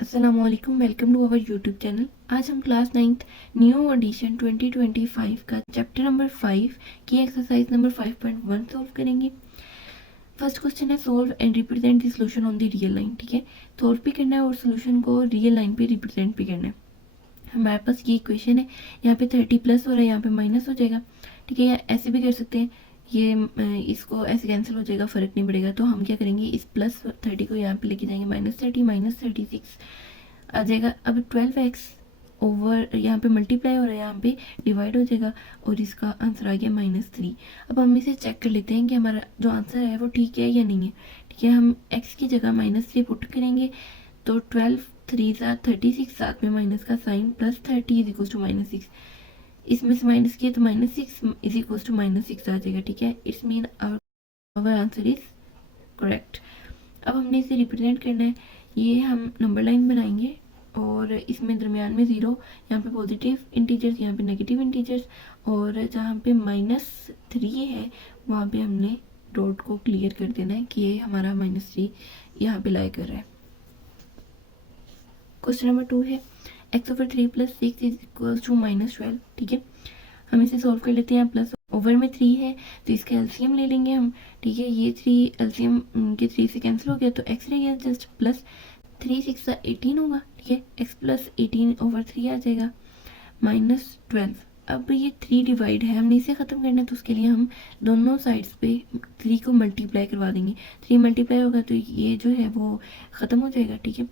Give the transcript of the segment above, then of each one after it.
अस्सलामुअलैकुम, welcome to our YouTube channel. आज हम क्लास 9th न्यू एडिशन 2025 का चैप्टर नंबर 5 की एक्सरसाइज नंबर 5.1 सॉल्व करेंगे। फर्स्ट क्वेश्चन है solve and represent the solution on the real line. ठीक है, सॉल्व भी करना है और सॉल्यूशन को रियल लाइन पे रिप्रेजेंट भी करना है। हमारे पास ये इक्वेशन है, यहाँ पे 30 प्लस हो रहा है, यहाँ पे माइनस हो जाएगा। ठीक है, या ऐसे भी कर सकते हैं, ये इसको ऐसे कैंसिल हो जाएगा, फ़र्क नहीं पड़ेगा। तो हम क्या करेंगे, इस प्लस 30 को यहाँ पे लेके जाएंगे, -30 -36 आ जाएगा। अब 12x ओवर यहाँ पे मल्टीप्लाई हो रहा है, यहाँ पे डिवाइड हो जाएगा और इसका आंसर आ गया -3। अब हम इसे चेक कर लेते हैं कि हमारा जो आंसर है वो ठीक है या नहीं है। ठीक है, हम x की जगह -3 पुट करेंगे तो 12 3 36, साथ में माइनस का साइन, +30 इज इक्वल टू -6। इसमें से माइनस किया तो -6 इज इक्वल टू -6 आ जाएगा। ठीक है, it's mean our answer is correct. अब हमने इसे रिप्रेजेंट करना है, ये हम नंबर लाइन बनाएंगे और इसमें दरमियान में 0, यहाँ पे पॉजिटिव इंटीजर्स, यहाँ पे नेगेटिव इंटीजर्स, और जहाँ पे -3 है वहाँ पे हमने डॉट को क्लियर कर देना है कि ये हमारा -3 यहाँ पे लाई कर रहा है। क्वेश्चन नंबर 2 है x/3 + 6 इज इक्वल टू -12। ठीक है, हम इसे सॉल्व कर लेते हैं। प्लस ओवर में 3 है तो इसका एलसीएम ले लेंगे हम। ठीक है, ये 3 एलसीएम के 3 से कैंसिल हो गया तो x रह गया जस्ट, प्लस 3 6 18 होगा। ठीक है, x + 18/3 आ जाएगा, -12। अब ये 3 डिवाइड है, हमने इसे ख़त्म करना है तो उसके लिए हम दोनों साइड्स पे 3 को मल्टीप्लाई करवा देंगे। 3 मल्टीप्लाई होगा तो ये जो है वो ख़त्म हो जाएगा। ठीक है,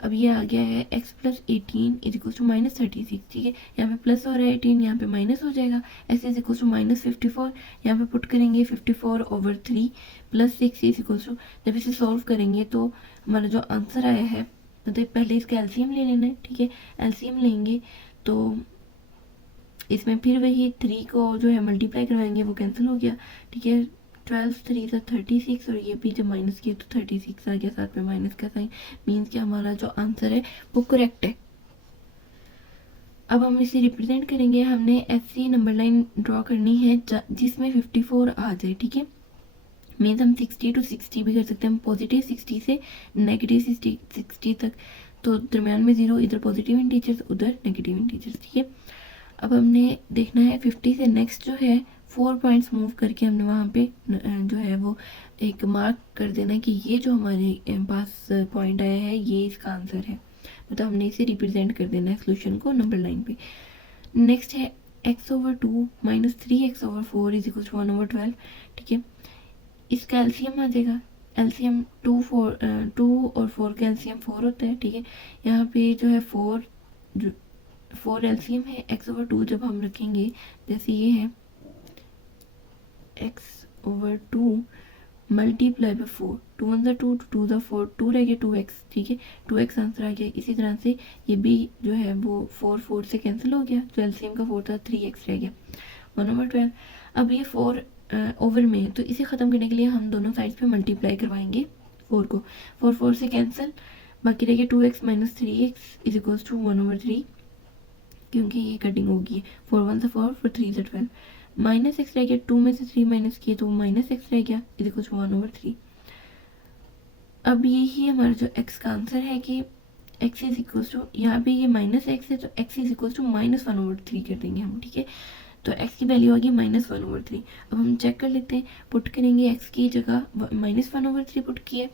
अब ये आ गया है x + 18 इज इक्वल टू -36। ठीक है, यहाँ पे प्लस हो रहा है 18, यहाँ पे माइनस हो जाएगा, ऐसे इज इक्वल टू -54। यहाँ पे पुट करेंगे 54/3 + 6 इज इक्वल टू, जब इसे सॉल्व करेंगे तो हमारा जो आंसर आया है, तो पहले इसका एलसीएम ले लेना है। ठीक है, एलसीएम लेंगे तो इसमें फिर वही 3 को जो है मल्टीप्लाई करवाएंगे, वो कैंसिल हो गया। ठीक है, 12 3 36 और ये भी जब माइनस किया तो 36 आ गया, साथ में माइनस का साइन, मीन्स कि हमारा जो आंसर है वो करेक्ट है। अब हम इसे रिप्रेजेंट करेंगे, हमने ऐसी नंबर लाइन ड्रॉ करनी है जिसमें 54 आ जाए। ठीक है, मीन्स हम 60 to 60 भी कर सकते हैं, हम पॉजिटिव 60 से नेगेटिव 60 तक, तो दरम्यान में 0, इधर पॉजिटिव इंटीजर्स उधर नेगेटिव इंटीजर्स। ठीक है, अब हमने देखना है 50 से नेक्स्ट जो है 4 पॉइंट्स मूव करके हमने वहाँ पे जो है वो एक मार्क कर देना है कि ये जो हमारे पास पॉइंट आया है ये इसका आंसर है, मतलब हमने इसे रिप्रेजेंट कर देना है सोल्यूशन को नंबर लाइन पे। नेक्स्ट है x/2 - 3x/4 is equal to 1/12। ठीक है, इसका एलसीएम आ जाएगा, एलसीएम 2 और 4 का एलसीएम 4 होता है। ठीक है, यहाँ पे जो है 4 एलसीएम है, x/2 जब हम रखेंगे, जैसे ये है x/2 मल्टीप्लाई बाई 4, 2 1 2 2 4, 2 रह गया 2x। ठीक है, 2x आंसर आ गया। इसी तरह से ये भी जो है वो 4 से कैंसिल हो गया, तो एलसीएम का 4 था, 3x रह गया, 1/12। अब ये 4 ओवर में है तो इसे ख़त्म करने के लिए हम दोनों साइड्स पे मल्टीप्लाई करवाएंगे 4 को, 4 से कैंसिल, बाकी रह गया 2x - 3x is equals to 1/3, क्योंकि ये कटिंग होगी, 4 1 4 4 3 12, -x रह गया, 2 में से 3 माइनस किए तो -x रह गया इज इक्वल टू 1/3। अब यही हमारा जो x का आंसर है कि x इज इक्वल टू, यहाँ पे ये -x है तो x इज इक्वल टू -1/3 कर देंगे हम। ठीक है, तो x की वैल्यू आ गई -1/3। अब हम चेक कर लेते हैं, पुट करेंगे x की जगह -1/3 पुट किए,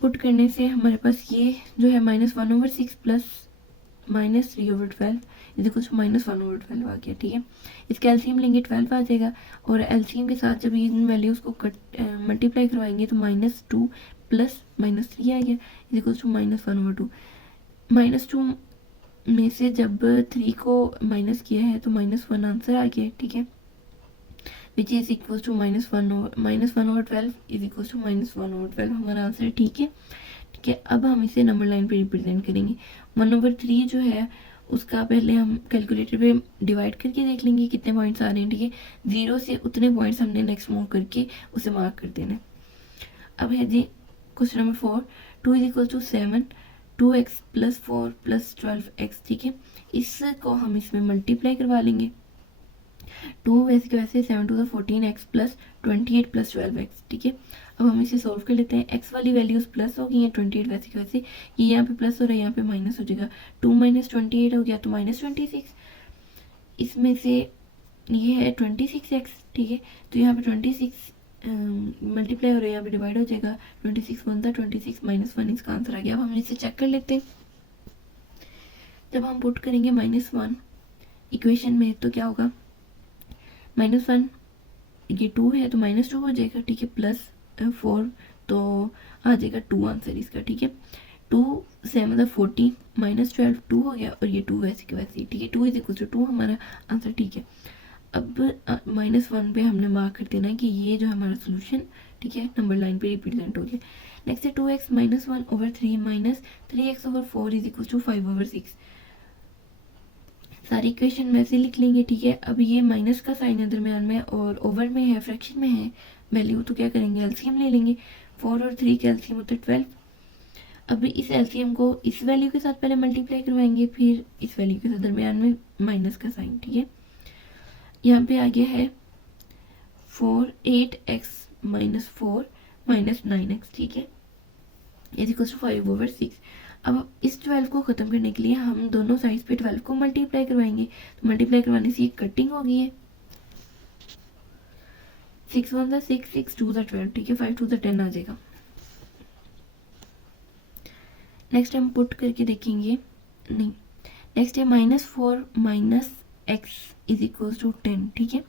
पुट करने से हमारे पास ये जो है -1/6 प्लस -3/12 इज इक्वल टू -1/12 आ गया। ठीक है, इसका एलसीएम लेंगे 12 आ जाएगा, और एलसीएम के साथ जब इन वैल्यूज़ को मल्टीप्लाई करवाएंगे तो -2 प्लस -3 आ गया इज इक्वल टू -1/2। -2 में से जब 3 को माइनस किया है तो -1 आंसर आ गया। ठीक है, which is equal to -1/12 is equal to -1/12 हमारा आंसर। ठीक है, ठीक है, अब हम इसे नंबर लाइन पे रिप्रेजेंट करेंगे। 1/3 जो है उसका पहले हम कैलकुलेटर पे डिवाइड करके देख लेंगे कितने पॉइंट्स आ रहे हैं। ठीक है, 0 से उतने पॉइंट्स हमने नेक्स्ट मूव करके उसे मार्क कर देना है। अब है जी question number 4, 2 is equal to 7, 2x + 4 + 12x। ठीक है, इसको हम इसमें मल्टीप्लाई करवा लेंगे, 2 वैसे के वैसे 7 to the 14x + 28 + 12x। ठीक है, अब हम इसे सॉल्व कर लेते हैं। एक्स वाली वैल्यूज़ प्लस हो गई हैं, 28 वैसे की वैसे, ये यहाँ पे प्लस हो रहा है, यहाँ पे माइनस हो जाएगा। 2 माइनस 28 हो गया तो माइनस 26। इसमें से ये है 26x, ठीक है, तो यहाँ पे 26 मल्टीप्लाई हो रहा है, यहाँ पे डिवाइड हो जाएगा। 26 वन था 26 माइनस 1 इसका आंसर आ गया। अब हम इसे चेक कर लेते हैं। जब हम पुट करेंगे -1 इक्वेशन में तो क्या होगा, -1 ये 2 है तो -2 हो जाएगा, ठीक है, +4 तो आ जाएगा 2 आंसर इसका, ठीक है। 2 से मतलब 14 -12 2 हो गया और ये 2 वैसे के वैसे, ठीक है। 2 = 2 हमारा आंसर, ठीक है। अब -1 पे हमने मार्क कर देना है कि ये जो हमारा सोल्यूशन, ठीक है, नंबर लाइन पे रिप्रेजेंट हो गया। नेक्स्ट है 2x -1/3 -3x/4 = 5/6। सारी इक्वेशन वैसे लिख लेंगे, ठीक है। अब ये माइनस का साइन है दरम्यान में और ओवर में है, फ्रैक्शन में है वैल्यू, तो क्या करेंगे, एलसीएम ले लेंगे। 4 और 3 का एलसीएम होता है 12। अब इस एलसीएम को इस वैल्यू के साथ पहले मल्टीप्लाई करवाएंगे, फिर इस वैल्यू के साथ, दरम्यान में माइनस का साइन, ठीक है। यहाँ पे आ गया है 8x - 4 - 9x, ठीक है, = 5/6। अब इस 12 को ख़त्म करने के लिए हम दोनों साइड्स पे 12 को मल्टीप्लाई करवाएंगे, तो मल्टीप्लाई करवाने से ये कटिंग हो गई है। 6 1 = 6 6 2 = 12, ठीक है, 5 2 = 10 आ जाएगा। नेक्स्ट हम पुट करके देखेंगे, नहीं, नेक्स्ट है -4 - x = 10, ठीक है,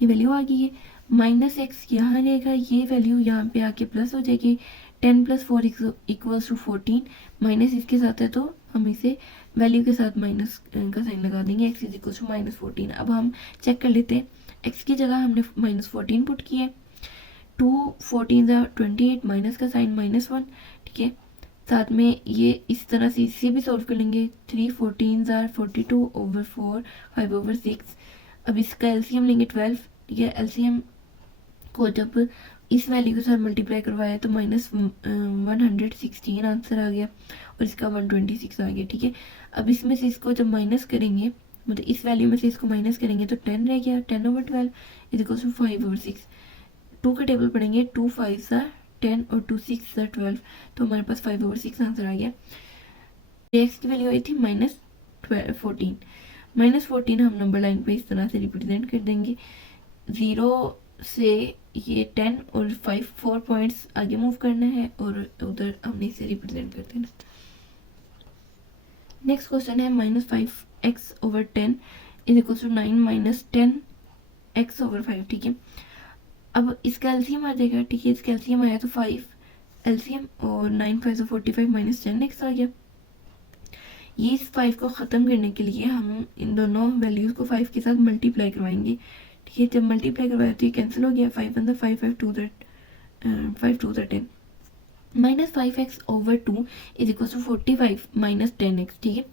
ये वैल्यू आ गई है। -x यहाँ रहेगा, ये वैल्यू यहाँ पे आके प्लस हो जाएगी। 10 + 4 = 14, माइनस इसके साथ है तो हम इसे वैल्यू के साथ माइनस का साइन लगा देंगे, x = -14। अब हम चेक कर लेते हैं, x की जगह हमने -14 पुट किया है। 2 14 = 28, माइनस का साइन -1, ठीक है। साथ में ये इस तरह से इसे भी सॉल्व कर लेंगे। 3 14 = 42/4 5/6। अब इसका एलसीएम लेंगे 12, ठीक है। एलसीएम को जब इस वैल्यू के साथ मल्टीप्लाई करवाया तो -116 आंसर आ गया और इसका 126 आ गया, ठीक है। अब इसमें से इसको जब माइनस करेंगे, मतलब इस वैल्यू में से इसको माइनस करेंगे तो 10 रह गया। 10/12 = 5/6। 2 का टेबल पढ़ेंगे, 2 5 = 10 और 2 6 = 12, तो हमारे पास 5/6 आंसर आ गया। एक्स की वैल्यू आई थी -14। -14 हम नंबर लाइन पे इस तरह से रिप्रेजेंट कर देंगे। 0 से ये 10 और 5 4 पॉइंट्स आगे मूव करना है और उधर हमने इसे रिप्रेजेंट कर देना। नेक्स्ट क्वेश्चन है -5x/10 = 9 - 10x/5, ठीक है। अब इसका एलसीएम आ जाएगा, ठीक है, इसका एलसीएम आया तो 5 एलसीएम और 9 5 = 45 - 10x आ गया। ये इस 5 को ख़त्म करने के लिए हम इन दोनों वैल्यूज़ को 5 के साथ मल्टीप्लाई करवाएंगे, ठीक है। जब मल्टीप्लाई करवाया तो ये कैंसिल हो गया। 5 1 = 5 5 2 = 10 -5x/2 = 45 - 10x, ठीक है।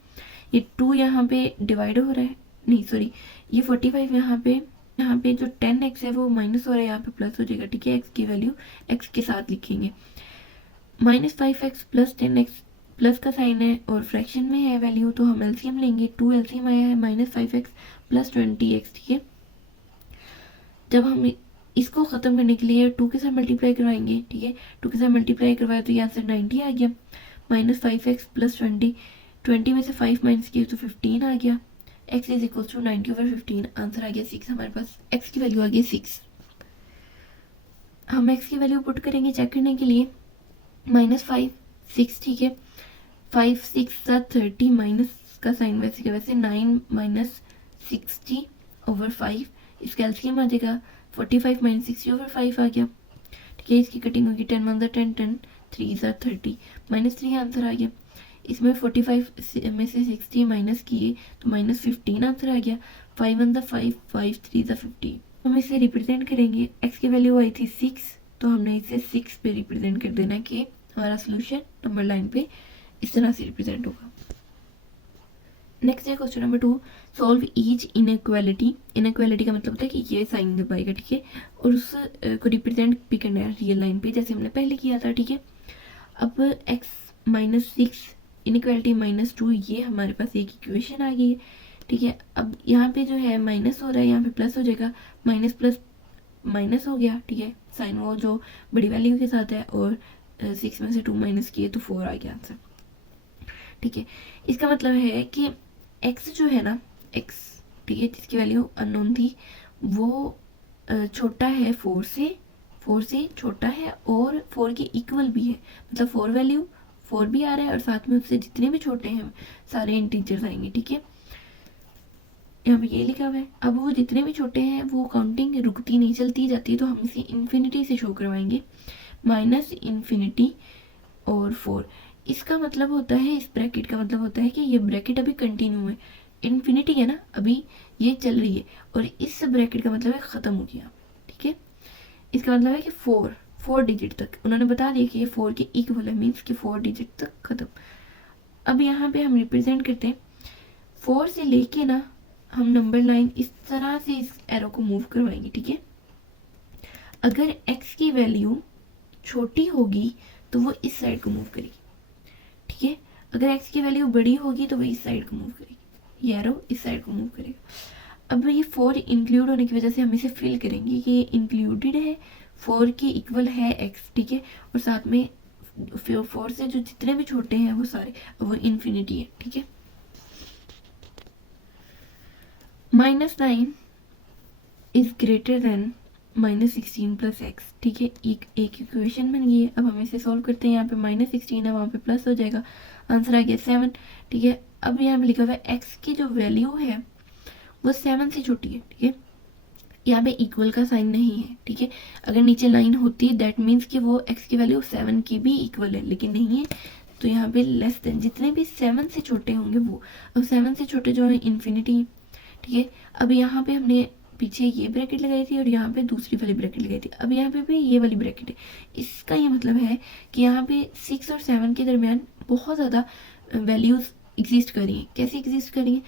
ये 2 यहाँ पे डिवाइड हो रहा है, नहीं सॉरी, ये 45 यहाँ पे जो 10x है वो माइनस हो रहा है, यहाँ पे प्लस हो जाएगा, ठीक है। x की वैल्यू x के साथ लिखेंगे। -5x + 10x, प्लस का साइन है और फ्रैक्शन में है वैल्यू, तो हम एलसीएम लेंगे। 2 एलसीएम आया है -5x + 20x, ठीक है। जब हम इसको ख़त्म करने के लिए 2 के साथ मल्टीप्लाई करवाएंगे, ठीक है, 2 के साथ मल्टीप्लाई करवाया तो यहाँ से 90 आ गया। -5x + 20, 20 में से 5 माइनस किया तो 15 आ गया। x = 90/15, आंसर आ गया 6 हमारे पास। x की वैल्यू आ गई 6। हम x की वैल्यू पुट करेंगे चेक करने के लिए। -5 6, ठीक है, 5 6 = 30, माइनस का साइन वैसे के वैसे, 9 - 60/5, इसका एलसीएम आ जाएगा। 45 - 60/5 आ गया, ठीक है। इसकी कटिंग होगी। 10 1 = 10 10 3 = 30, -3 आंसर आ गया। इसमें 45 में से 60 माइनस किए तो -15 आंसर आ गया। 5 1 = 5 5 3 = 50। हम इसे रिप्रेजेंट करेंगे। x की वैल्यू आई थी 6, तो हमने इसे 6 पे रिप्रेजेंट कर देना कि हमारा सोल्यूशन नंबर लाइन पे इस तरह से रिप्रेजेंट होगा। नेक्स्ट है question number 2, solve each inequality. Inequality का मतलब होता है कि ये साइन दबाएगा, ठीक है, और उस को रिप्रेजेंट भी करना है रियल लाइन पे, जैसे हमने पहले किया था, ठीक है। अब x - 6 इनइक्वालिटी -2, ये हमारे पास एक इक्वेशन आ गई है, ठीक है। अब यहाँ पे जो है माइनस हो रहा है, यहाँ पे प्लस हो जाएगा। माइनस प्लस माइनस हो गया, ठीक है, साइन वो जो बड़ी वैल्यू के साथ है, और 6 में से 2 माइनस किए तो 4 आ गया आंसर, ठीक है। इसका मतलब है कि x जो है ना, x, ठीक है, जिसकी वैल्यू अननोन थी, वो छोटा है 4 से छोटा है और 4 के इक्वल भी है, मतलब 4 वैल्यू 4 भी आ रहा है और साथ में उससे जितने भी छोटे हैं सारे इंटीजर्स आएंगे, ठीक है। यहाँ पे ये लिखा हुआ है। अब वो जितने भी छोटे हैं वो काउंटिंग रुकती नहीं, चलती जाती है, तो हम इसे इन्फिनिटी से शो करवाएंगे, -इन्फिनिटी और 4। इसका मतलब होता है, इस ब्रैकेट का मतलब होता है कि ये ब्रैकेट अभी कंटिन्यू है, इन्फिनिटी है ना, अभी ये चल रही है, और इस ब्रैकेट का मतलब है ख़त्म हो गया, ठीक है। इसका मतलब है कि 4 डिजिट तक उन्होंने बता दिया कि ये 4 के इक्वल है, मीन्स कि 4 डिजिट तक ख़त्म। अब यहाँ पे हम रिप्रेजेंट करते हैं 4 से लेके ना, हम नंबर लाइन इस तरह से इस एरो को मूव करवाएंगे, ठीक है। अगर x की वैल्यू छोटी होगी तो वो इस साइड को मूव करेगी, ठीक है। अगर x की वैल्यू बड़ी होगी तो वो इस साइड को मूव करेगी, ये एरो इस साइड को मूव करेगा। अब ये 4 इंक्लूड होने की वजह से हम इसे फिल करेंगे कि ये इंक्लूडेड है, 4 के इक्वल है x, ठीक है, और साथ में 4 से जो जितने भी छोटे हैं वो सारे, वो इन्फिनिटी है, ठीक है। -9 is greater than -16 plus x, ठीक है, एक इक्वेशन बन गई है। अब हम इसे सॉल्व करते हैं, यहाँ पे -16 है, वहाँ पे प्लस हो जाएगा, आंसर आ गया 7, ठीक है। अब यहाँ पे लिखा हुआ है एक्स की जो वैल्यू है वो 7 से छोटी है, ठीक है। यहाँ पे इक्वल का साइन नहीं है, ठीक है। अगर नीचे लाइन होती दैट मीन्स कि वो एक्स की वैल्यू 7 की भी इक्वल है, लेकिन नहीं है, तो यहाँ पे लेस देन, जितने भी 7 से छोटे होंगे वो, अब 7 से छोटे जो है इन्फिनिटी, ठीक है। अब यहाँ पे हमने पीछे ये ब्रैकेट लगाई थी और यहाँ पे दूसरी वाली ब्रैकेट लगाई थी, अब यहाँ पे भी ये वाली ब्रैकेट है। इसका ये मतलब है कि यहाँ पे 6 और 7 के दरमियान बहुत ज़्यादा वैल्यूज़ एग्जिस्ट कर रही हैं। कैसे एग्जिस्ट कर रही हैं?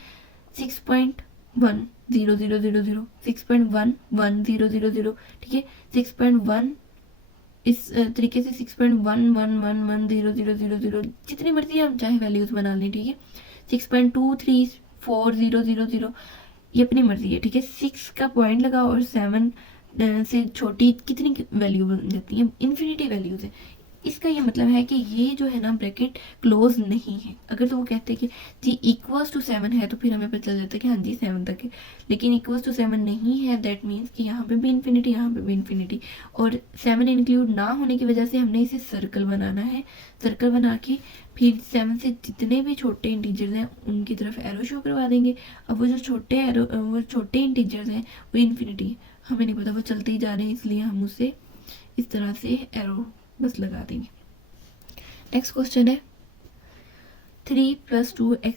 6.10000, 6.11000, ठीक है, 6.1 इस तरीके से 6.1111000, जितनी मर्जी हम चाहे वैल्यूज़ बना लें, ठीक है। 6.2340000, ये अपनी मर्जी है, ठीक है। 6 का पॉइंट लगा और 7 से छोटी कितनी वैल्यू बन जाती है, इन्फिनिटी वैल्यूज है। इसका ये मतलब है कि ये जो है ना ब्रैकेट क्लोज नहीं है। अगर तो वो कहते हैं कि जी इक्वल्स टू 7 है तो फिर हमें पता चल जाता है कि हाँ जी 7 तक है, लेकिन इक्वल्स टू 7 नहीं है, दैट मीन्स कि यहाँ पे भी इन्फिनिटी, यहाँ पे भी इन्फिनिटी, और 7 इंक्लूड ना होने की वजह से हमने इसे सर्कल बनाना है। सर्कल बना के फिर 7 से जितने भी छोटे इंटीजर्स हैं उनकी तरफ एरो शो करवा देंगे। अब वो जो छोटे इंटीजर्स हैं वो इन्फिनिटी, हमें नहीं पता, वो चलते ही जा रहे हैं, इसलिए हम उसे इस तरह से एरो बस लगा देंगे। नेक्स्ट क्वेश्चन है 3 + 2x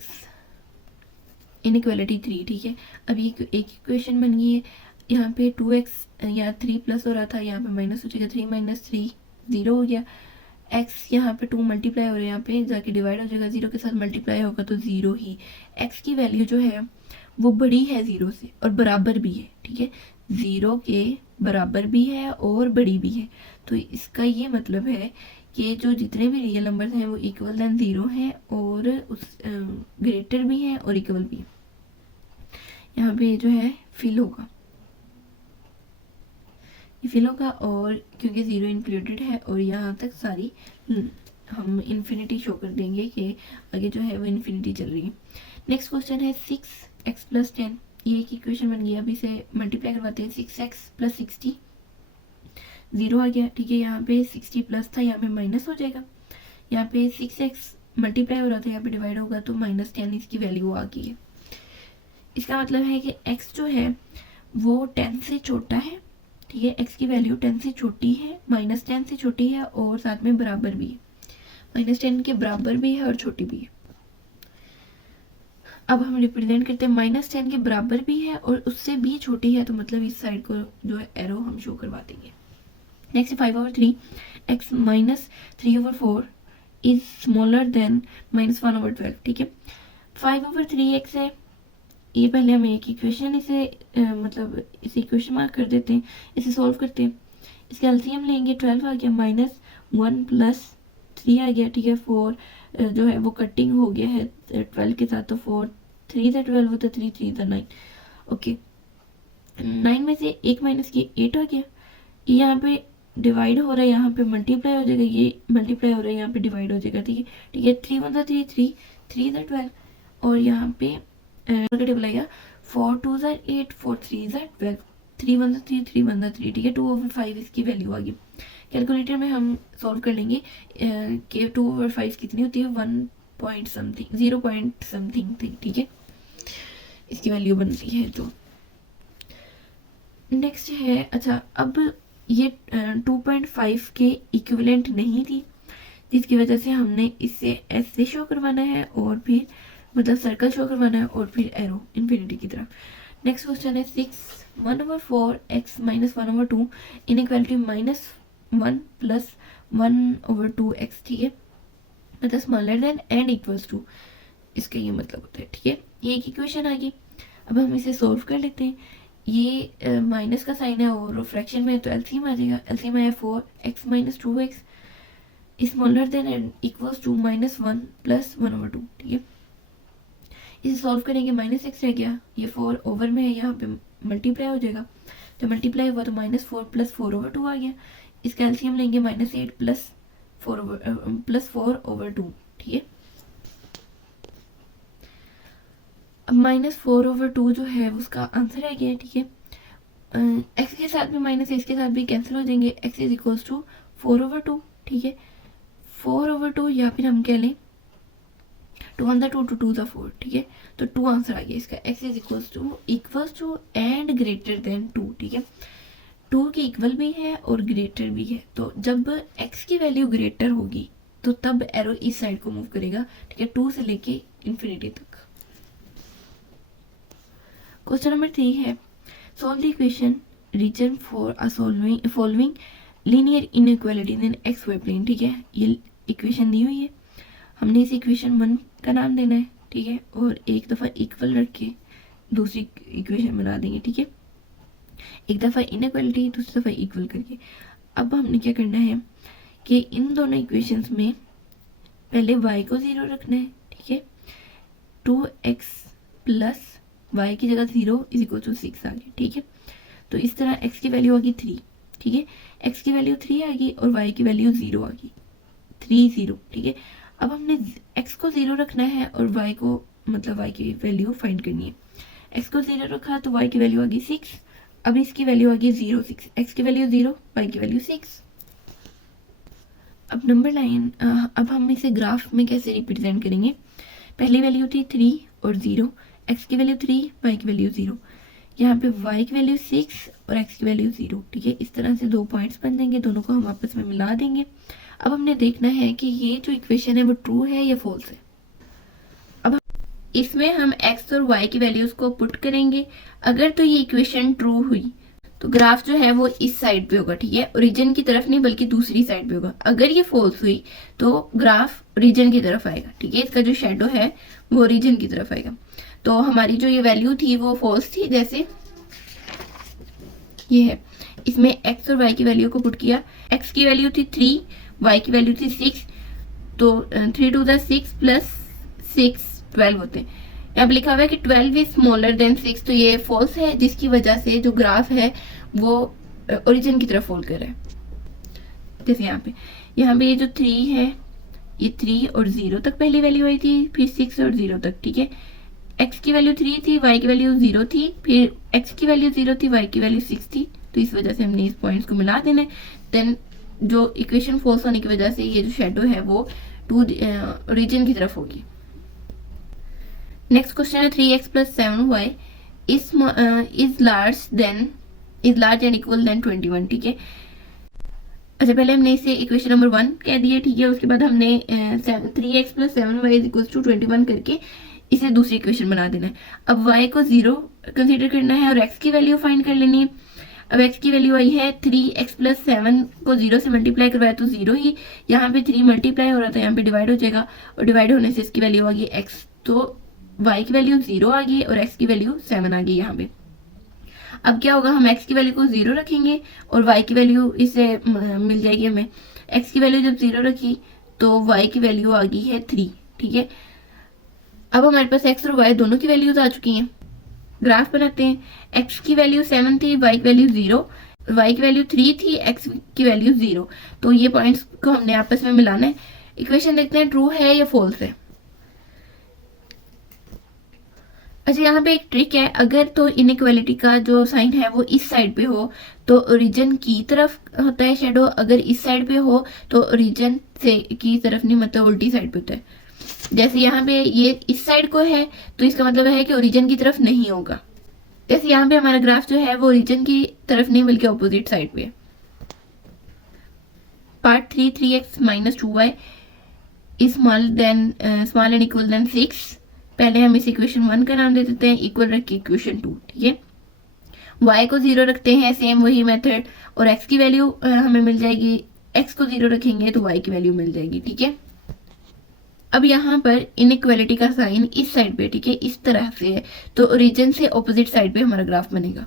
इनइक्वालिटी 3, ठीक है। अब ये एक इक्वेशन बन गई है, यहाँ पे 2x या 3 प्लस हो रहा था, यहाँ पे माइनस हो जाएगा, 3 - 3 0 हो गया। x यहाँ पे 2 मल्टीप्लाई हो रहा है, यहाँ पे जाके डिवाइड हो जाएगा, 0 के साथ मल्टीप्लाई होगा तो 0 ही। x की वैल्यू जो है वो बड़ी है 0 से और बराबर भी है, ठीक है, 0 के बराबर भी है और बड़ी भी है। तो इसका ये मतलब है कि जो जितने भी रियल नंबर्स हैं वो इक्वल देन 0 हैं और उस ग्रेटर भी हैं और इक्वल भी है। यहाँ पे जो है फिल होगा, ये फिल होगा, और क्योंकि 0 इंक्लूडेड है और यहाँ तक सारी हम इन्फिनिटी शो कर देंगे कि आगे जो है वो इन्फिनिटी चल रही है। नेक्स्ट क्वेश्चन है 6x + 10, ये एक इक्वेशन बन गई। अभी इसे मल्टीप्लाई करवाते हैं, 6x + 60 0 आ गया, ठीक है। यहाँ पे 60 प्लस था, यहाँ पे माइनस हो जाएगा, यहाँ पे 6x मल्टीप्लाई हो रहा था, यहाँ पे डिवाइड होगा तो -10 इसकी वैल्यू आ गई है। इसका मतलब है कि x जो है वो 10 से छोटा है, ठीक है, x की वैल्यू 10 से छोटी है, -10 से छोटी है और साथ में बराबर भी है, -10 के बराबर भी है और छोटी भी है। अब हम रिप्रेजेंट करते हैं -10 के बराबर भी है और उससे भी छोटी है, तो मतलब इस साइड को जो है एरो हम शो करवा देंगे। Next 5/3 x - 3/4 is smaller than -1/12, ठीक है। 5/3x है, ये पहले हम एक इक्वेशन इसे मतलब इसे इक्वेशन मार्क कर देते हैं, इसे सॉल्व करते हैं। इसका एलसीएम लेंगे, 12 आ गया, -1 + 3 आ गया, ठीक है। 4 जो है वो कटिंग हो गया है 12 के साथ, तो 4 3 × 12 होता है, 3 3 9, ओके। 9 में से 1 माइनस किए 8 आ गया। ये यहाँ पे डिवाइड हो रहा है, यहाँ पे मल्टीप्लाई हो जाएगा, ये मल्टीप्लाई हो रहा है, यहाँ पे डिवाइड हो जाएगा। ठीक है, ठीक है। 3 1 3 3 3 12 और यहाँ पे टेबल आएगा 4 2 8 4 3 12 3 1 3 3 1 3। ठीक है, 2/5 इसकी वैल्यू आ गई। कैलकुलेटर में हम सॉल्व कर लेंगे कि 2/5 कितनी होती है, 1 पॉइंट समथिंग 0 पॉइंट समथिंग थी। ठीक है, इसकी वैल्यू बनती है। तो नेक्स्ट है, अच्छा अब ये 2.5 के इक्विवेलेंट नहीं थी, जिसकी वजह से हमने इससे ऐसे शो करवाना है और फिर मतलब सर्कल शो करवाना है और फिर एरो इन्फिनिटी की तरफ। नेक्स्ट क्वेश्चन है 6 1/4 x minus 1/2 inequality -1 plus 1/2 x। ठीक है, मतलब smaller than and equals to, इसका ये मतलब होता है। ठीक है, ये एक इक्वेशन आ गई। अब हम इसे सॉल्व कर लेते हैं। ये माइनस का साइन है और फ्रैक्शन में, तो एलसीएम आ जाएगा। एलसीएम आया 4x minus 2x smaller than and equals to -1 plus 1/2। ठीक है, इसे सॉल्व करेंगे, -x रह गया, ये 4 ओवर में है, यहाँ पे मल्टीप्लाई हो जाएगा, तो मल्टीप्लाई हुआ तो -4 प्लस 4/2 आ गया। इसका एलसीएम लेंगे -8 प्लस 4/2। ठीक है, अब -4/2 जो है उसका आंसर आ गया। ठीक है, एक्स के साथ भी माइनस है, इसके साथ भी कैंसिल हो जाएंगे, एक्स इज इक्वल्स टू 4/2। ठीक है, 4/2 या फिर हम कह लें 2 1 2 2 2 4। ठीक है, तो 2 आंसर आ गया इसका। X is equals to and greater than 2। ठीक है, 2 के इक्वल भी है और ग्रेटर भी है, तो जब एक्स की वैल्यू ग्रेटर होगी तो तब एरो इस साइड को मूव करेगा। ठीक है, 2 से लेके इन्फिनिटी तक। क्वेश्चन नंबर 3 है, solve the equation region for a following linear inequality in x y plane. ठीक है, ये इक्वेशन दी हुई है, हमने इस इक्वेशन 1 का नाम देना है। ठीक है, और एक दफ़ा इक्वल रख के दूसरी इक्वेशन बना देंगे। ठीक है, एक दफ़ा इनइक्वालिटी दूसरी दफ़ा इक्वल करके। अब हमने क्या करना है कि इन दोनों इक्वेशंस में पहले y को 0 रखना है। ठीक है, 2x प्लस y की जगह 0 इज इक्वल टू 6 आ गया। ठीक है, तो इस तरह x की वैल्यू आ गई 3। ठीक है, x की वैल्यू 3 आ गई और y की वैल्यू 0 आ गई, 3 0। ठीक है, अब हमने x को 0 रखना है और y को मतलब y की वैल्यू फाइंड करनी है। x को 0 रखा तो y की वैल्यू आ गई 6, अब इसकी वैल्यू आ गई 0 6, x की वैल्यू 0 y की वैल्यू 6। अब नंबर लाइन, अब हम इसे ग्राफ में कैसे रिप्रेजेंट करेंगे। पहली वैल्यू थी 3 और 0, x की वैल्यू 3 y की वैल्यू 0, यहाँ पे y की वैल्यू 6 और x की वैल्यू 0। ठीक है, इस तरह से 2 पॉइंट्स बन जाएंगे, दोनों को हम आपस में मिला देंगे। अब हमने देखना है कि ये जो इक्वेशन है वो ट्रू है या फॉल्स है। अब इसमें हम x और y की वैल्यूज को पुट करेंगे। अगर तो ये इक्वेशन ट्रू हुई तो ग्राफ जो है वो इस साइड पे होगा। ठीक है, ओरिजिन की तरफ नहीं बल्कि दूसरी साइड पे होगा। अगर ये फॉल्स हुई तो ग्राफ ओरिजिन की तरफ आएगा। ठीक है, इसका जो शेडो है वो ओरिजिन की तरफ आएगा। तो हमारी जो ये वैल्यू थी वो फॉल्स थी, जैसे ये है, इसमें x और y की वैल्यू को पुट किया। x की वैल्यू थी 3, y की वैल्यू थी 6, तो 3 2 6 प्लस 6 12 होते हैं। यहाँ पे लिखा हुआ है कि 12 इज स्मॉलर देन 6, तो ये फॉल्स है, जिसकी वजह से जो ग्राफ है वो ओरिजिन की तरफ फॉल कर रहा है। जैसे यहाँ पे ये जो 3 है, ये 3 और 0 तक पहली वैल्यू आई थी, फिर 6 और 0 तक। ठीक है, x की वैल्यू 3 थी, y की वैल्यू 0 थी, फिर x की वैल्यू 0 थी, y की वैल्यू 6 थी, तो इस वजह से हमने इस पॉइंट्स को मिला देना है। देन जो इक्वेशन फॉल्स होने की वजह से ये जो शेडो है वो ओरिजिन की तरफ होगी। नेक्स्ट क्वेश्चन है 3x plus 7y is large and equal than 21। ठीक है, अच्छा पहले हमने इसे इक्वेशन नंबर 1 कह दिया। ठीक है, उसके बाद हमने 3x plus 7y is equal to 21 करके इसे दूसरी इक्वेशन बना देना है। अब y को 0 कंसीडर करना है और x की वैल्यू फाइंड कर लेनी है। अब x की वैल्यू आई है 3x प्लस 7 को 0 से मल्टीप्लाई करवाया तो 0 ही, यहाँ पे 3 मल्टीप्लाई हो रहा था, यहाँ पे डिवाइड हो जाएगा और डिवाइड होने से इसकी वैल्यू आ गई x, तो y की वैल्यू 0 आ गई और x की वैल्यू 7 आ गई यहाँ पे। अब क्या होगा, हम x की वैल्यू को 0 रखेंगे और y की वैल्यू इससे मिल जाएगी हमें। x की वैल्यू जब 0 रखी तो y की वैल्यू आ गई है 3। ठीक है, अब हमारे पास x और y दोनों की वैल्यूज आ चुकी हैं। ग्राफ बनाते हैं। एक्स की वैल्यू 7 थी, वाई की वैल्यू 0, वाई की वैल्यू 3 थी, एक्स की वैल्यू 0। तो ये पॉइंट्स को हमने आपस में मिलाना है। इक्वेशन देखते हैं ट्रू है या फॉल्स है। अच्छा, यहाँ पे एक ट्रिक है, अगर तो इनइक्वालिटी का जो साइन है वो इस साइड पे हो तो ओरिजिन की तरफ होता है शेडो, अगर इस साइड पे हो तो ओरिजिन से की तरफ नहीं, मतलब उल्टी साइड पे होता है। जैसे यहाँ पे ये इस साइड को है तो इसका मतलब है कि ओरिजिन की तरफ नहीं होगा। जैसे यहाँ पे हमारा ग्राफ जो है वो ओरिजिन की तरफ नहीं बल्कि ऑपोजिट साइड पे है। Part 3, 3x minus 2y is small and equal than 6। पहले हम इस इक्वेशन 1 का नाम दे देते हैं, इक्वल रख के इक्वेशन 2, ठीक है। y को 0 रखते हैं, सेम वही मेथड, और x की वैल्यू हमें मिल जाएगी, x को 0 रखेंगे तो y की वैल्यू मिल जाएगी, ठीक है। अब यहाँ पर इनइक्वालिटी का साइन इस साइड पे, ठीक है, इस तरह से है, तो ओरिजिन से ऑपोजिट साइड पे हमारा ग्राफ बनेगा।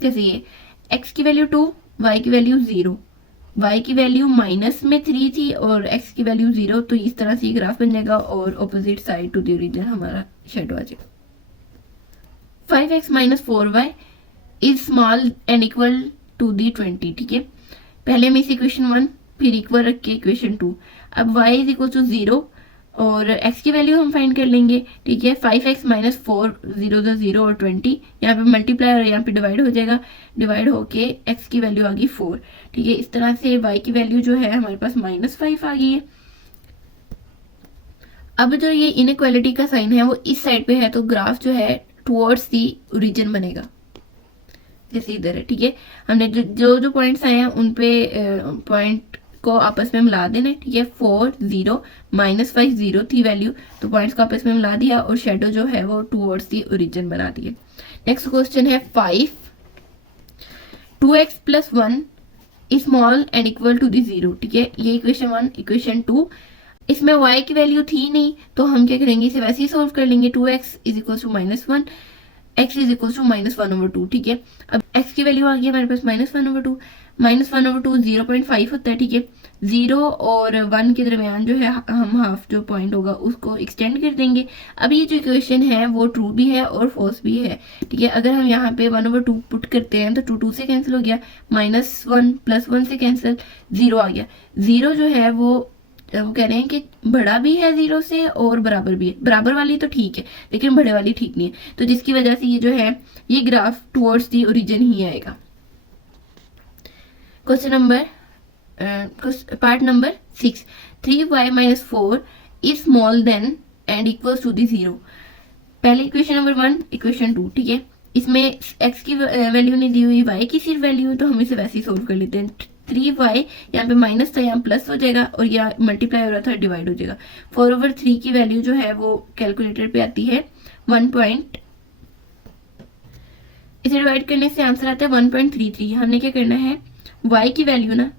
जैसे ये x की वैल्यू 2, y की वैल्यू 0, y की वैल्यू माइनस में 3 थी और x की वैल्यू 0, तो इस तरह से ये ग्राफ बन जाएगा और opposite side to the origin हमारा शेडो आ जाएगा। 5x minus 4y is small and equal to the 20, ठीक है। पहले हम इस इक्वेशन 1 फिर इक्वल रख के इक्वेशन 2। अब y इज इक्वल टू 0 और x की वैल्यू हम फाइंड कर लेंगे, ठीक है। 5x माइनस 4, 0 तो 0 और 20, यहाँ पे मल्टीप्लाई और यहाँ पे डिवाइड हो जाएगा, डिवाइड होके x की वैल्यू आ गई 4, ठीक है। इस तरह से y की वैल्यू जो है हमारे पास -5 आ गई है। अब जो ये इनइक्वालिटी का साइन है वो इस साइड पे है, तो ग्राफ जो है टुवर्ड्स दी ओरिजिन बनेगा, जैसे इधर है, ठीक है। हमने जो पॉइंट्स आए हैं उन पे पॉइंट को आपस में मिला देना, ठीक है। 4 0 -5 0 थी वैल्यू, तो पॉइंट्स को आपस में मिला दिया और शेडो जो है वो टुवर्ड्स दी ओरिजिन बना दिए। नेक्स्ट क्वेश्चन है 5, 2x + 1 is small and equal to the 0, ठीक है। ये इक्वेशन 1, इक्वेशन 2, इसमें y की वैल्यू थी नहीं तो हम क्या करेंगे, इसे वैसे ही सोल्व कर लेंगे। 2x is equal to -1, x is equal to -1/2, ठीक है। अब x की वैल्यू आ गई हमारे पास -1/2, -1/2 0.5 होता है, ठीक है। 0 और 1 के दरमियान जो है हम हाफ जो पॉइंट होगा उसको एक्सटेंड कर देंगे। अब ये जो इक्वेशन है वो ट्रू भी है और फॉल्स भी है, ठीक है। अगर हम यहाँ पे 1/2 पुट करते हैं तो 2 से कैंसिल हो गया, -1 + 1 से कैंसिल, 0 आ गया। 0 जो है वो कह रहे हैं कि बड़ा भी है 0 से और बराबर भी है। बराबर वाली तो ठीक है लेकिन बड़े वाली ठीक नहीं है, तो जिसकी वजह से ये जो है ये ग्राफ टुवर्ड्स दी ओरिजिन ही आएगा। Question number part number 6, 3y - 4 is small than and equals to the 0। पहले इक्वेशन नंबर 1, इक्वेशन 2, ठीक है। इसमें x की वैल्यू नहीं दी हुई, y की सिर्फ वैल्यू, तो हम इसे वैसे ही सोल्व कर लेते हैं। 3y यहाँ पे माइनस था, यहाँ प्लस हो जाएगा और यहाँ मल्टीप्लाई हो रहा था, डिवाइड हो जाएगा। 4/3 की वैल्यू जो है वो कैलकुलेटर पे आती है 1. इसे डिवाइड करने से आंसर आता है 1.33। हमने क्या करना है, y की वैल्यू ना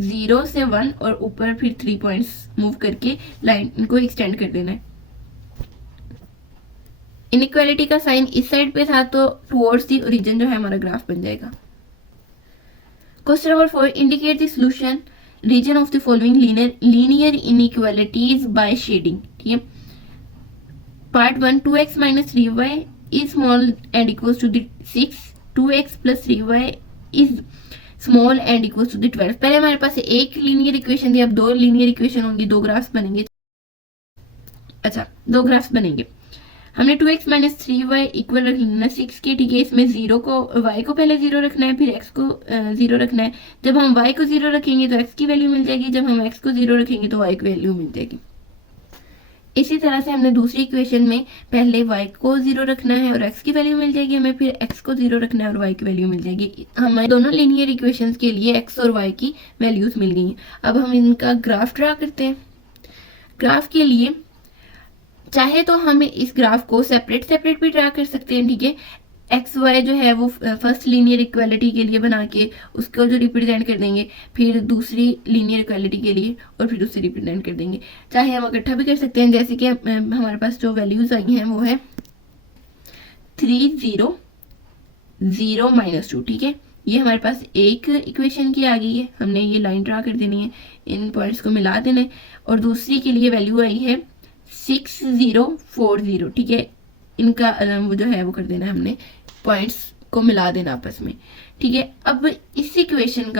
0 से 1 और ऊपर फिर 3 पॉइंट्स मूव करके लाइन को एक्सटेंड कर देना है। इनइक्वालिटी का साइन इस साइड पे था तो टुवर्ड्स दी ओरिजिन जो है हमारा ग्राफ बन जाएगा। Question number 4, indicate the solution region of the following linear inequalities by shading, ठीक है। Part 1, 2x - 3y is small and equals to the 6, 2x + 3y is small and equals to the 12। पहले हमारे पास एक linear equation थी, अब 2 linear equation होंगी, 2 graphs बनेंगे। अच्छा, 2 ग्राफ्स बनेंगे। हमने 2x - 3y इक्वल रख लेना 6 के, ठीक है। इसमें 0 को y को पहले 0 रखना है, फिर x को 0 रखना है। जब हम y को 0 रखेंगे तो x की वैल्यू मिल जाएगी, जब हम x को 0 रखेंगे तो y की वैल्यू मिल जाएगी। इसी तरह से हमने दूसरी इक्वेशन में पहले y को 0 रखना है और x की वैल्यू मिल जाएगी हमें, फिर x को 0 रखना है और y की वैल्यू मिल जाएगी। हमें दोनों लीनियर इक्वेशंस के लिए x और y की वैल्यूज मिल गई। अब हम इनका ग्राफ ड्रा करते हैं। ग्राफ के लिए चाहे तो हम इस ग्राफ को सेपरेट भी ड्रा कर सकते हैं, ठीक है। एक्स वाई जो है वो फर्स्ट लीनियर इक्वालिटी के लिए बना के उसको जो रिप्रेजेंट कर देंगे, फिर दूसरी लीनियर इक्वालिटी के लिए और फिर उससे रिप्रेजेंट कर देंगे। चाहे हम इकट्ठा भी कर सकते हैं, जैसे कि हमारे पास जो वैल्यूज आई हैं वो है 3 0 0 -2, ठीक है। ये हमारे पास एक इक्वेशन की आ गई है, हमने ये लाइन ड्रा कर देनी है, इन पॉइंट्स को मिला देना है। और दूसरी के लिए वैल्यू आई है 6 0 4 0, ठीक है। इनका वो जो है वो कर देना है हमने, पॉइंट्स को मिला देना आपस में, ठीक है। अब इस इक्वेशन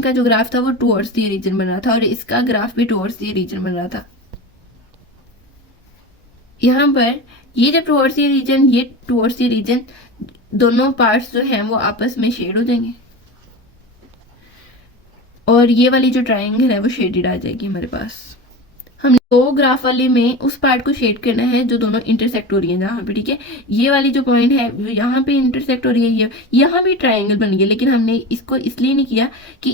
का जो ग्राफ था वो टुवर्ड्स द रीजन बन रहा था और इसका ग्राफ भी टुवर्ड्स द रीजन बन रहा था। यहाँ पर ये जब टुवर्ड्स द रीजन, ये टुवर्ड्स द रीजन, दोनों पार्ट्स जो हैं वो आपस में शेड हो जाएंगे और ये वाली जो ट्रायंगल है वो शेडेड आ जाएगी हमारे पास। हमने दो ग्राफ वाले में उस पार्ट को शेड करना है जो दोनों इंटरसेक्ट हो रही है जहाँ पे, ठीक है। ये वाली जो पॉइंट है यहाँ पे इंटरसेक्ट हो रही है, ये यहाँ भी ट्रायंगल बन गया, लेकिन हमने इसको इसलिए नहीं किया कि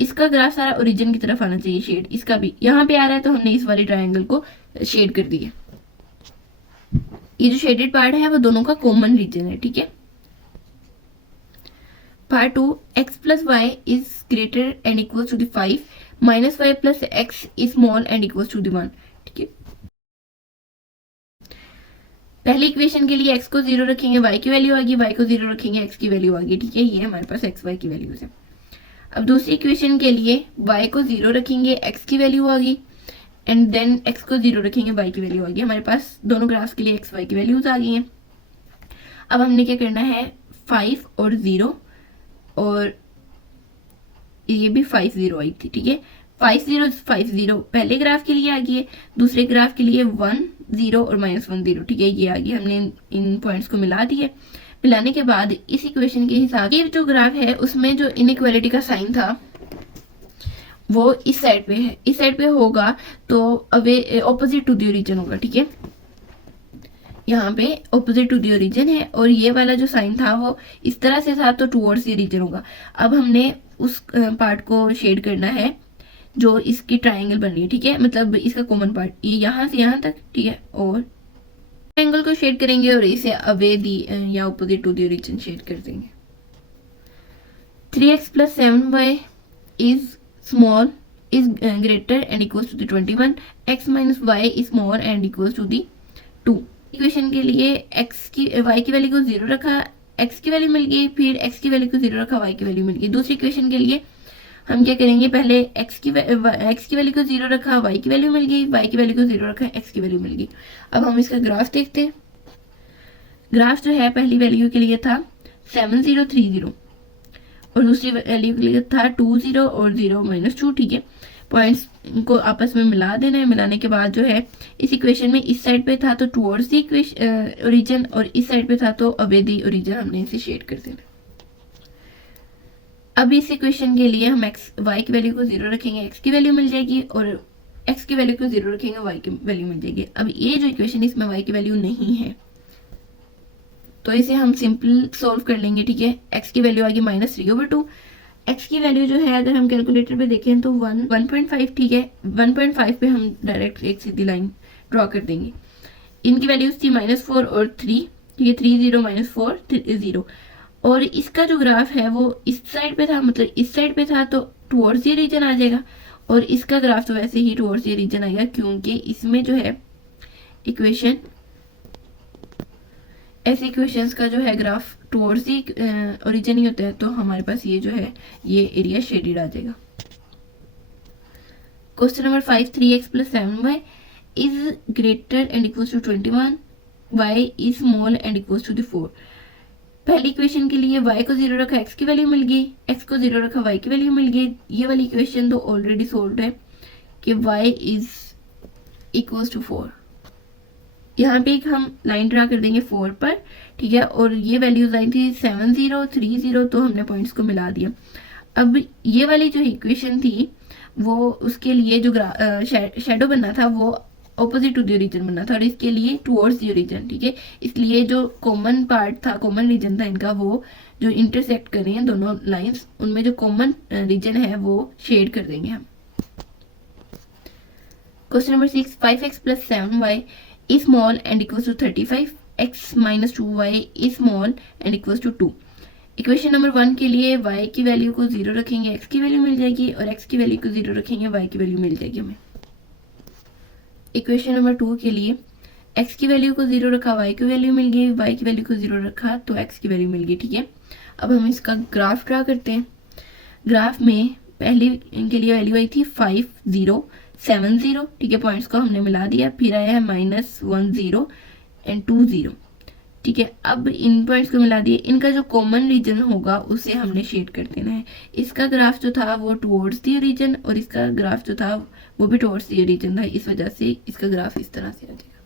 इसका ग्राफ सारा ओरिजिन की तरफ आना चाहिए शेड, इसका भी यहाँ पे आ रहा है तो हमने इस वाले ट्रायंगल को शेड कर दिया। ये जो शेडेड पार्ट है वो दोनों का कॉमन रीजन है, ठीक है। Part 2, x plus y is greater and equals to the 5 minus y plus x is small and equals to the 1, ठीक है। पहली इक्वेशन के लिए x को 0 रखेंगे y की वैल्यू आएगी, y को 0 रखेंगे x की वैल्यू आएगी, ठीक है। ये हमारे पास x y की वैल्यूज है। अब दूसरी इक्वेशन के लिए y को 0 रखेंगे, x की वैल्यू आएगी, एंड देन x को 0 रखेंगे, y की वैल्यू आएगी। हमारे पास दोनों ग्राफ्स के लिए x y की वैल्यूज आ गई हैं। अब हमने क्या करना है, 5 और 0, और ये भी 5 0 आई थी, ठीक है। 5 0 5 0 पहले ग्राफ के लिए आ गई है, दूसरे ग्राफ के लिए 1 0 और -1 0, ठीक है। ये आ गई, हमने इन पॉइंट्स को मिला दिए। मिलाने के बाद इस इक्वेशन के हिसाब से जो ग्राफ है उसमें जो इनइक्वालिटी का साइन था वो इस साइड पे है, इस साइड पे होगा तो away opposite to the origin होगा, ठीक है। यहाँ पे ऑपोजिट टू द ओरिजिन है और ये वाला जो साइन था वो इस तरह से था तो टुवर्ड्स द रीजन होगा। अब हमने उस पार्ट को शेड करना है जो इसकी ट्रायंगल बन रही है, ठीक है, मतलब इसका कॉमन पार्ट ये यहाँ से यहाँ तक, ठीक है। और ट्रायंगल को शेड करेंगे और इसे अवे दी या opposite to the origin shade कर देंगे। 3x plus 7y is small is greater and equals to the 21, x minus y is small and equals to the 2। Equation के लिए y की वैल्यू को 0 रखा, x की value मिल गई, फिर x की वैल्यू को 0 रखा, y की वैल्यू मिल गई। दूसरी इक्वेशन के लिए हम क्या करेंगे, पहले x की वैल्यू को 0 रखा, y की वैल्यू मिल गई, y की वैल्यू को 0 रखा, x की वैल्यू मिल गई। अब हम इसका ग्राफ देखते हैं। ग्राफ जो है पहली वैल्यू के लिए था 7 0 3 0 और दूसरी वैल्यू के लिए था 2 0 और 0 -2, ठीक है। पॉइंट्स को आपस में मिला देना है। मिलाने के बाद जो है इस इक्वेशन में इस साइड पे था तो टुवर्ड्स द ओरिजिन और इस साइड पे था तो अवे द ओरिजिन, हमने इसे शेड कर देना। अब इस इक्वेशन के लिए हम y की वैल्यू को 0 रखेंगे, x की वैल्यू मिल जाएगी, और x की वैल्यू को 0 रखेंगे, y की वैल्यू मिल जाएगी। अब ये जो इक्वेशन इसमें y की वैल्यू नहीं है तो इसे हम सिंपल सोल्व कर लेंगे, ठीक है। x की वैल्यू आएगी -3/2, x की वैल्यू जो है अगर हम कैलकुलेटर पे देखें तो 1.5, ठीक है। 1.5 पे हम डायरेक्ट एक सीधी लाइन ड्रॉ कर देंगे। इनकी वैल्यूज थी -4 और 3, ठीक है। 3 0 -4 0, और इसका जो ग्राफ है वो इस साइड पे था, मतलब इस साइड पे था तो टुवर्ड्स ये रीजन आ जाएगा, और इसका ग्राफ तो वैसे ही टुवर्ड्स ये रीजन आएगा क्योंकि इसमें जो है इक्वेशन, ऐसे इक्वेशंस का जो है ग्राफ टुवर्ड्स ही ओरिजिन ही होता है, तो हमारे पास ये जो है ये एरिया शेडेड आ जाएगा। Question number 5, 3x plus 7y is greater and equals to 21, y is small and equals to the 4। पहली इक्वेशन के लिए y को 0 रखा, x की वैल्यू मिल गई, x को 0 रखा, y की वैल्यू मिल गई। ये वाली इक्वेशन तो ऑलरेडी सोल्व है कि y is equals to 4। यहाँ पे एक हम लाइन ड्रा कर देंगे 4 पर, ठीक है। और ये वैल्यूज आई थी 7 0 3 0, तो हमने पॉइंट्स को मिला दिया। अब ये वाली जो इक्वेशन थी वो उसके लिए जो शेडो बनना था वो ऑपोजिट टू द ओरिजिन बनना था और इसके लिए टुवर्ड्स द ओरिजिन, ठीक है। इसलिए जो कॉमन पार्ट था, कॉमन रीजन था इनका, वो जो इंटरसेक्ट कर रही हैं दोनों लाइंस, उनमें जो कॉमन रीजन है वो शेड कर देंगे हम। Question number 6, 5x plus 7y is small and equals to 35, x minus 2y is small and equals to 2। Equation number 1 के लिए y की वैल्यू को 0 रखेंगे, x की वैल्यू मिल जाएगी, और x की वैल्यू को 0 रखेंगे, y की वैल्यू मिल जाएगी हमें। इक्वेशन नंबर 2 के लिए x की वैल्यू को 0 रखा, y की वैल्यू मिल गई, y की वैल्यू को 0 रखा तो x की वैल्यू मिल गई, ठीक है। अब हम इसका ग्राफ ड्रा करते हैं। ग्राफ में पहली के लिए वैल्यू आई थी 5 0 7 0, ठीक है, पॉइंट्स को हमने मिला दिया, फिर आया है -1 0 एंड 2 0, ठीक है। अब इन पॉइंट्स को मिला दिए, इनका जो कॉमन रीजन होगा उसे हमने शेड कर देना है। इसका ग्राफ जो था वो टुवर्ड्स दी रीजन और इसका ग्राफ जो था वो भी टुवर्ड्स दी रीजन था, इस वजह से इसका ग्राफ इस तरह से आ जाएगा।